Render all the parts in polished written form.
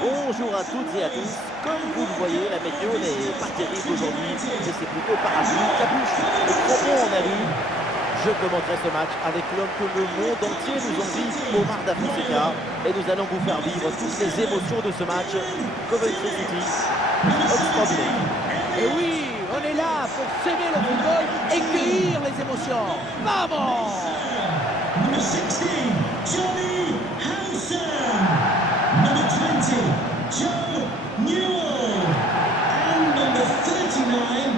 Bonjour à toutes et à tous. Comme vous le voyez, la météo n'est pas terrible aujourd'hui, mais c'est plutôt parapluie, capuche et crampons en a vu. Je commenterai ce match avec l'homme que le monde entier nous envie, Omar Da Fonseca, et nous allons vous faire vivre toutes les émotions de ce match. Coventry City, Oxford United. Et oui, on est là pour s'aimer le football et cueillir les émotions. Vamos! Number 16, Johnny Hansen. Number 20, Joe Newell. And number 39,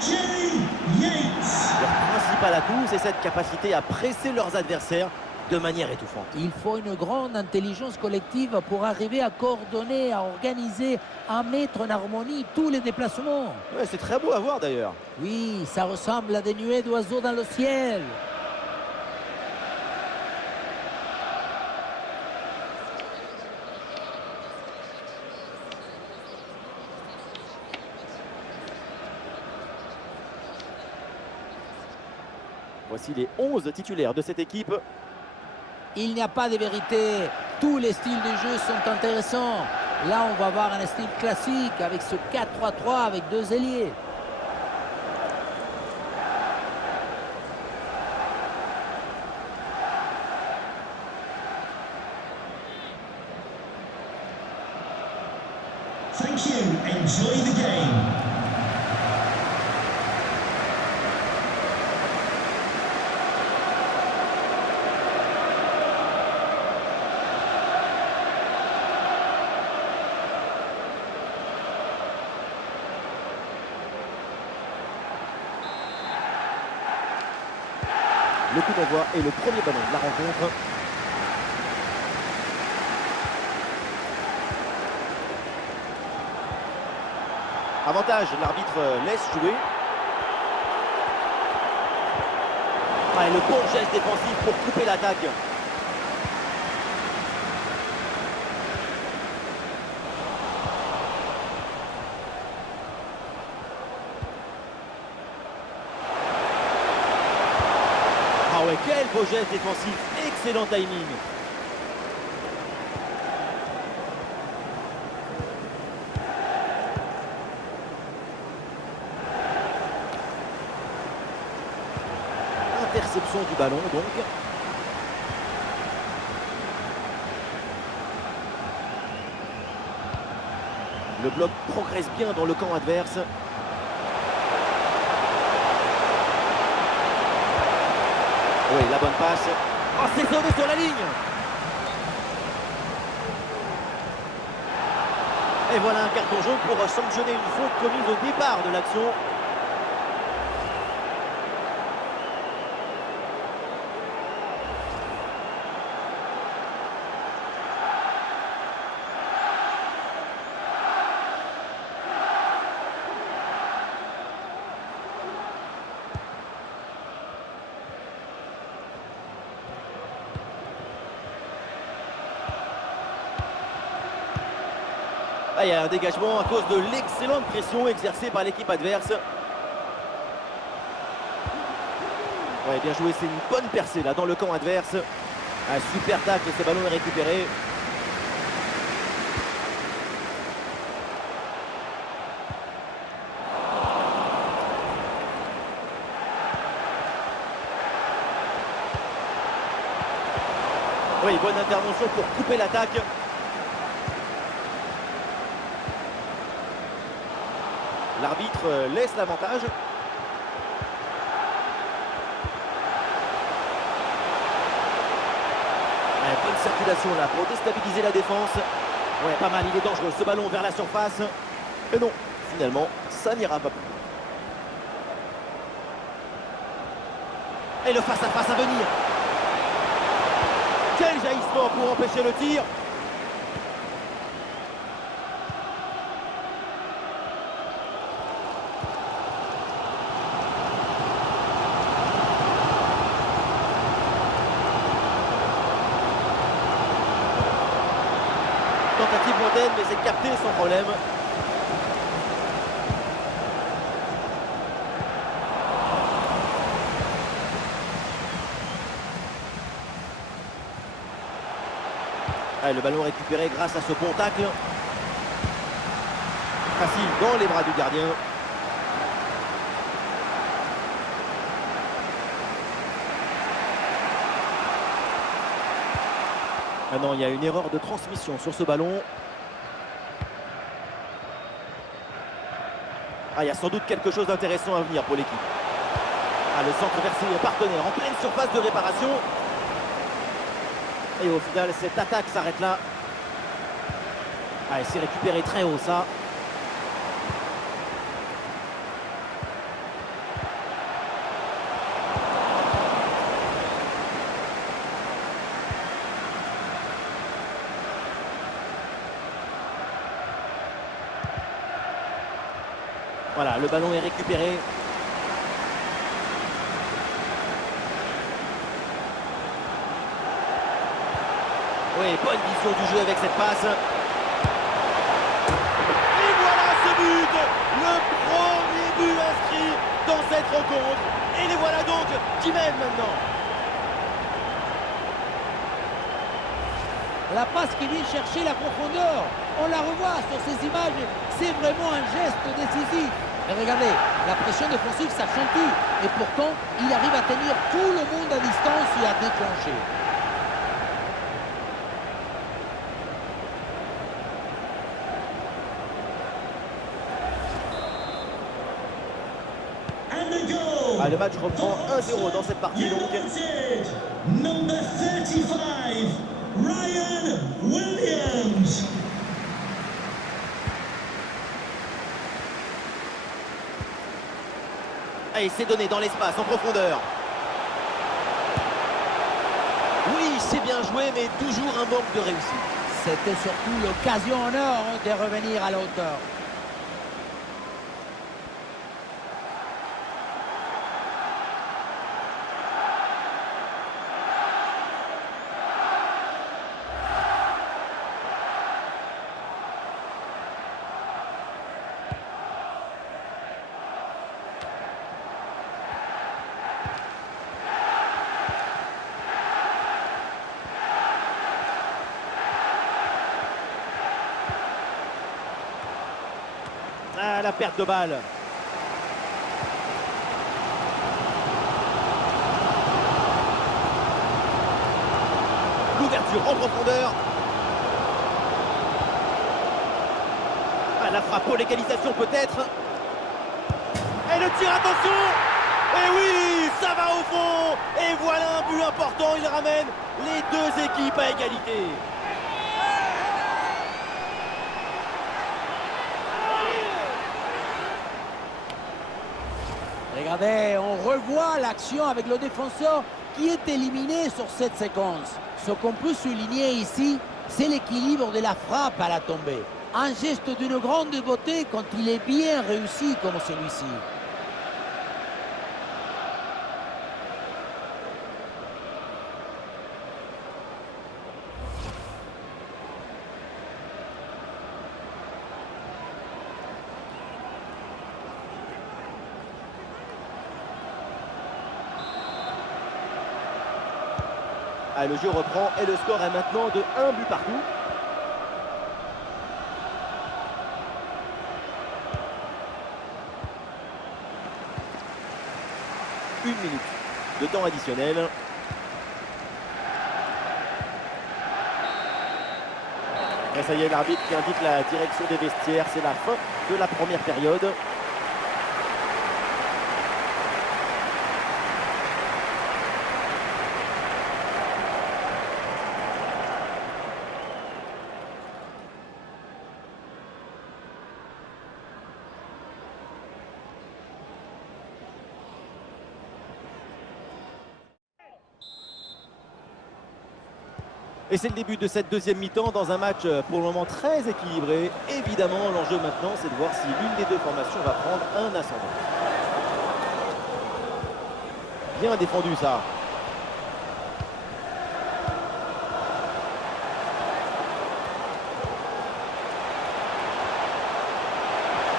Jerry Yates. Leur principal atout, c'est cette capacité à presser leurs adversaires de manière étouffante. Il faut une grande intelligence collective pour arriver à coordonner, à organiser, à mettre en harmonie tous les déplacements. Ouais, c'est très beau à voir d'ailleurs. Oui, ça ressemble à des nuées d'oiseaux dans le ciel. Voici les 11 titulaires de cette équipe. Il n'y a pas de vérité. Tous les styles de jeu sont intéressants. Là, on va voir un style classique avec ce 4-3-3 avec deux ailiers. Thank you. Enjoy the game. Le coup d'envoi est le premier ballon de la rencontre. Avantage, l'arbitre laisse jouer. Ah, et le bon geste défensif pour couper l'attaque. Ah ouais, quel beau geste défensif, excellent timing. Interception du ballon donc. Le bloc progresse bien dans le camp adverse. Oui, la bonne passe. Oh, c'est sauvé sur la ligne. Et voilà un carton jaune pour sanctionner une faute commise au départ de l'action. Ah, il y a un dégagement à cause de l'excellente pression exercée par l'équipe adverse. Ouais, bien joué, c'est une bonne percée là dans le camp adverse. Un super tacle et ce ballon est récupéré. Oui, bonne intervention pour couper l'attaque. L'arbitre laisse l'avantage. Bonne circulation là pour déstabiliser la défense. Ouais, pas mal, il est dangereux ce ballon vers la surface. Et non, finalement, ça n'ira pas plus. Et le face-à-face à venir. Quel jaillissement pour empêcher le tir. Tentative lointaine, mais c'est capté sans problème. Ah, le ballon récupéré grâce à ce bon tacle. facile dans les bras du gardien. Ah non, il y a une erreur de transmission sur ce ballon. Ah, il y a sans doute quelque chose d'intéressant à venir pour l'équipe. Ah, le centre versé partenaire en pleine surface de réparation. Et au final, cette attaque s'arrête là. Ah, c'est récupéré très haut, ça. Voilà, le ballon est récupéré. Oui, bonne vision du jeu avec cette passe. Et voilà ce but! Le premier but inscrit dans cette rencontre. Et les voilà donc qui mènent maintenant. La passe qui vient chercher la profondeur. On la revoit sur ces images. C'est vraiment un geste décisif. Et regardez, la pression défensive s'accentue. Et pourtant, il arrive à tenir tout le monde à distance et à déclencher. Ah, le match reprend 1-0 dans cette partie donc. Number 35, Ryan Williams. Et c'est donné dans l'espace, en profondeur. Oui, c'est bien joué, mais toujours un manque de réussite. C'était surtout l'occasion en or de revenir à la hauteur. Ah, la perte de balle. L'ouverture en profondeur. Ah, la frappe pour l'égalisation peut-être. Et le tir, attention! Et oui, ça va au fond! Et voilà un but important, il ramène les deux équipes à égalité. Regardez, on revoit l'action avec le défenseur qui est éliminé sur cette séquence. Ce qu'on peut souligner ici, c'est l'équilibre de la frappe à la tombée. Un geste d'une grande beauté quand il est bien réussi comme celui-ci. Ah, le jeu reprend et le score est maintenant de 1 but partout. Une minute de temps additionnel. Et ça y est, l'arbitre qui indique la direction des vestiaires. C'est la fin de la première période. Et c'est le début de cette deuxième mi-temps dans un match pour le moment très équilibré. Évidemment, l'enjeu maintenant, c'est de voir si l'une des deux formations va prendre un ascendant. Bien défendu ça.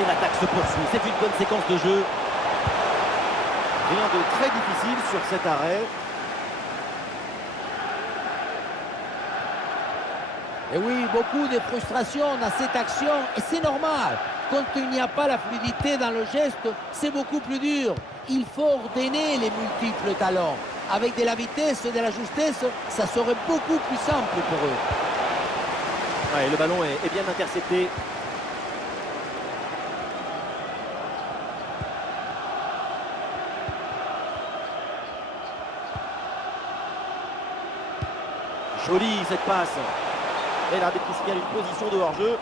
Et l'attaque se poursuit. C'est une bonne séquence de jeu. Rien de très difficile sur cet arrêt. Et oui, beaucoup de frustration dans cette action, et c'est normal. Quand il n'y a pas la fluidité dans le geste, c'est beaucoup plus dur. Il faut ordonner les multiples talents. Avec de la vitesse et de la justesse, ça serait beaucoup plus simple pour eux. Ouais, le ballon est bien intercepté. Jolie cette passe. Et l'arbitre qui signale une position de hors-jeu.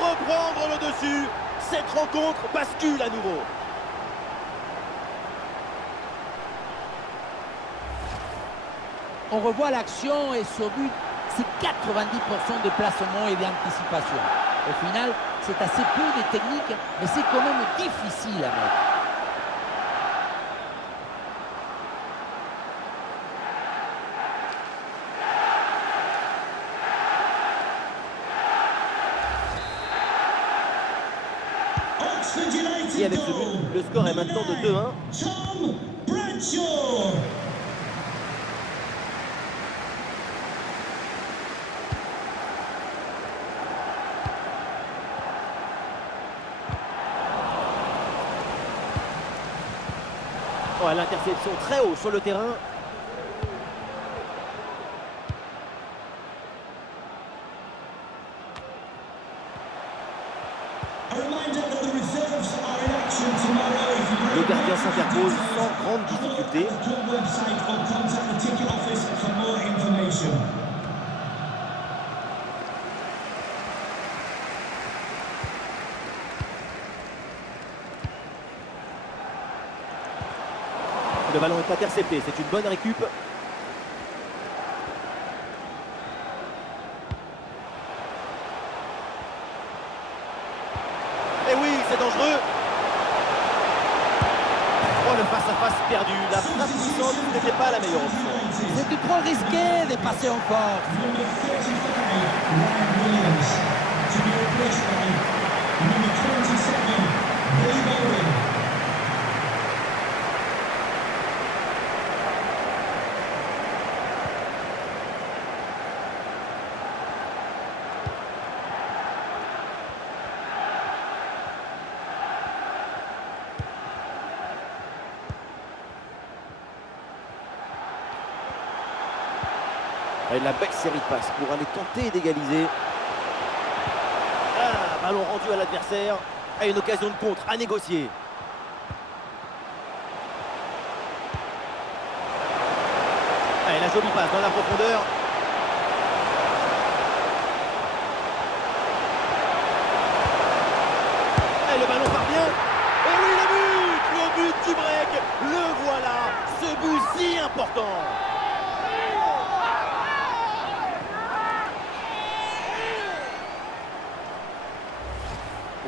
Reprendre le dessus, cette rencontre bascule à nouveau. On revoit l'action et ce but, c'est 90% de placement et d'anticipation. Au final, c'est assez peu de technique, mais c'est quand même difficile à mettre. Et avec ce but, le score est maintenant de 2-1. Tom Bradshaw. Oh, l'interception très haut sur le terrain. Le gardien s'interpose sans grande difficulté. Le ballon est intercepté, c'est une bonne récup. Et oui, c'est dangereux. Oh, le face-à-face perdu. La frappe puissante n'était pas la meilleure option. C'était trop risqué de passer en force. Number 35, Ryan Williams, to be replaced by number 27, Billy Bowen. Et la belle série de passes pour aller tenter d'égaliser. Ah, ballon rendu à l'adversaire. Et une occasion de contre à négocier. Allez, la jolie passe dans la profondeur. Et le ballon parvient. Et oui, le but du break. Le voilà, ce but si important.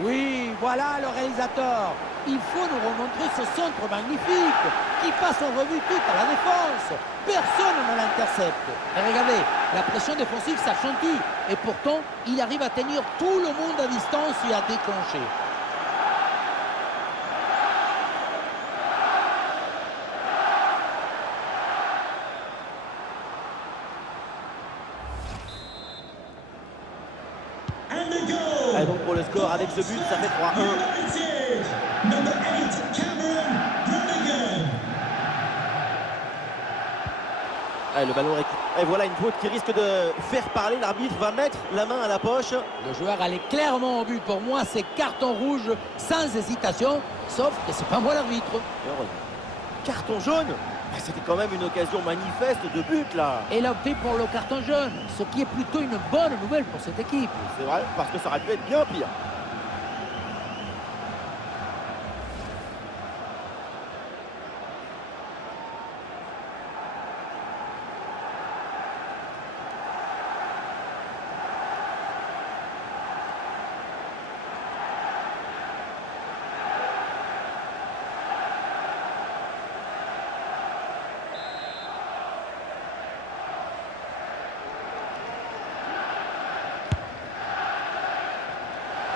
Oui, voilà le réalisateur. Il faut nous remontrer ce centre magnifique qui passe en revue toute la défense. Personne ne l'intercepte. Et regardez, la pression défensive s'accentue. Et pourtant, il arrive à tenir tout le monde à distance et à déclencher. Et donc pour le score, avec ce but, ça fait 3-1. United, number 8, Cameron Brannigan. Allez, le ballon récupère. Et voilà une faute qui risque de faire parler. L'arbitre va mettre la main à la poche. Le joueur allait clairement au but. Pour moi, c'est carton rouge sans hésitation. Sauf que c'est pas moi l'arbitre. Et heureusement. Carton jaune. C'était quand même une occasion manifeste de but là. Et il a opté pour le carton jaune, ce qui est plutôt une bonne nouvelle pour cette équipe. C'est vrai, parce que ça aurait pu être bien pire.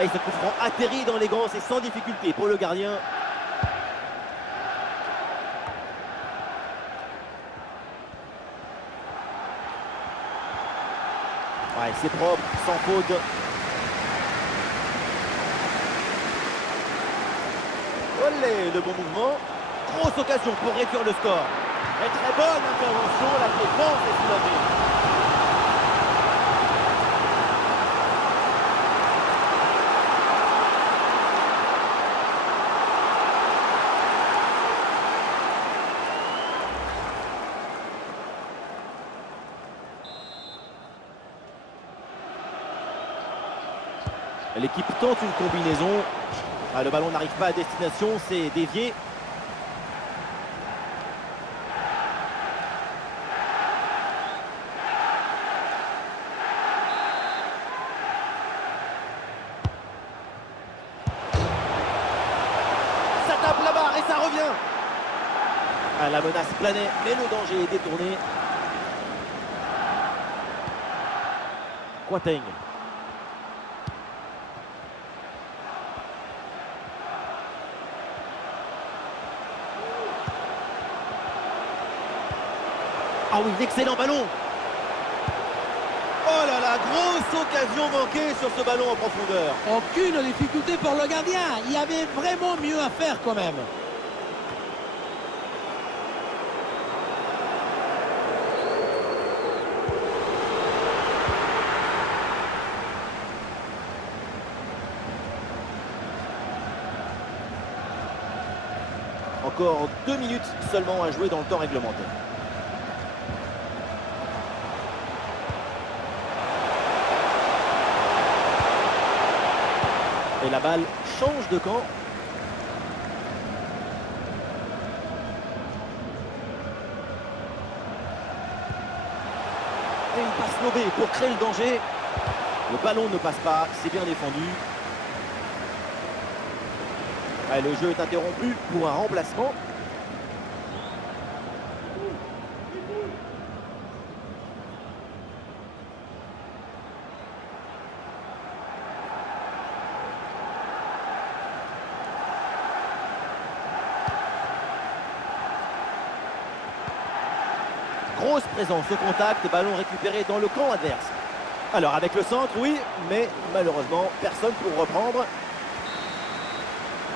Et ce coup franc atterri dans l'élégance et sans difficulté pour le gardien. Ouais, c'est propre, sans faute. Olé, le bon mouvement. Grosse occasion pour réduire le score. Et très bonne intervention, la défense est soulagée. L'équipe tente une combinaison. Ah, le ballon n'arrive pas à destination, c'est dévié. Ça tape la barre et ça revient. Ah, la menace planait, mais le danger est détourné. Kouateng. Ah oui, excellent ballon. Oh là là, grosse occasion manquée sur ce ballon en profondeur. Aucune difficulté pour le gardien. Il y avait vraiment mieux à faire quand même. Encore 2 minutes seulement à jouer dans le temps réglementaire. Et la balle change de camp. Et une passe lobée pour créer le danger. Le ballon ne passe pas, c'est bien défendu. Et le jeu est interrompu pour un remplacement. Grosse présence au contact, ballon récupéré dans le camp adverse. Alors avec le centre, oui, mais malheureusement, personne pour reprendre.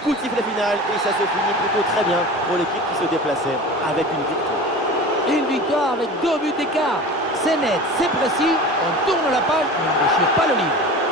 Coup de sifflet final et ça se finit plutôt très bien pour l'équipe qui se déplaçait avec une victoire. Une victoire avec 2 buts d'écart. C'est net, c'est précis. On tourne la page, mais on ne déchire pas le livre.